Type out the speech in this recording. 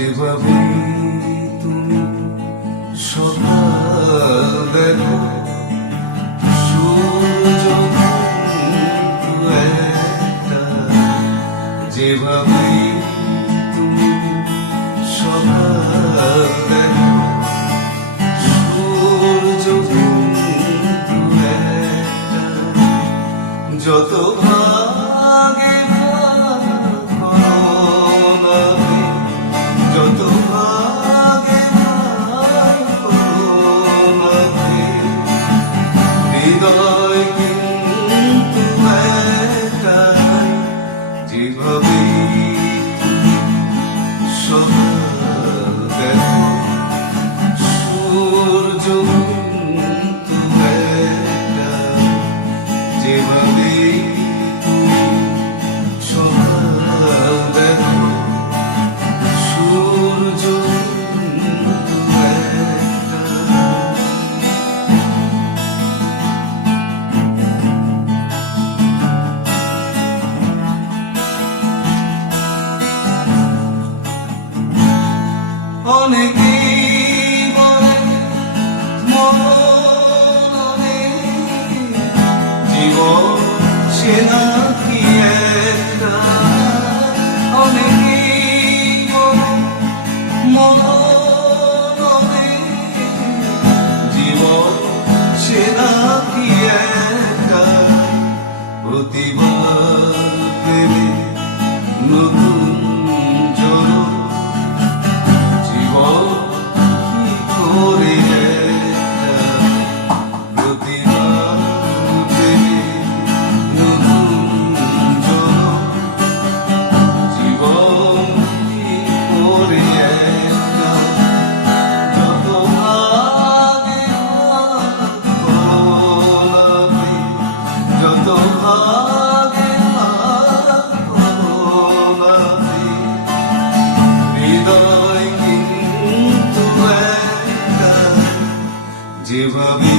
যেভাবে তুমি সকাল দেখো, সূর্য কিন্তু একটা। যেভাবে তুমি সকাল দেখো, সূর্য কিন্তু একটা। যত ভাগে ভাগ করো না, যত ভাগে ভাগ করো না, হৃদয় কিন্তু একটাই। যেভাবে তুমি সকাল দেখো, সূর্য কিন্তু একটা। যেভাবে তুমি সকাল দেখো, সূর্য কিন্তু একটা। অনেকেই বলে মরণ নেই, জীবন সে নাকি একটা। অনেকেই বলে মরণ নেই, জীবন সে নাকি একটা। প্রতিবার পেলে নতুন জনম, জীবন কি করে একটা। প্রতিবার পেলে নতুন জনম, জীবন কি করে একটা। যত ভাগে ভাগ করো না, যত ভাগে ভাগ করো না, হৃদয় কিন্তু একটা। যেভাবে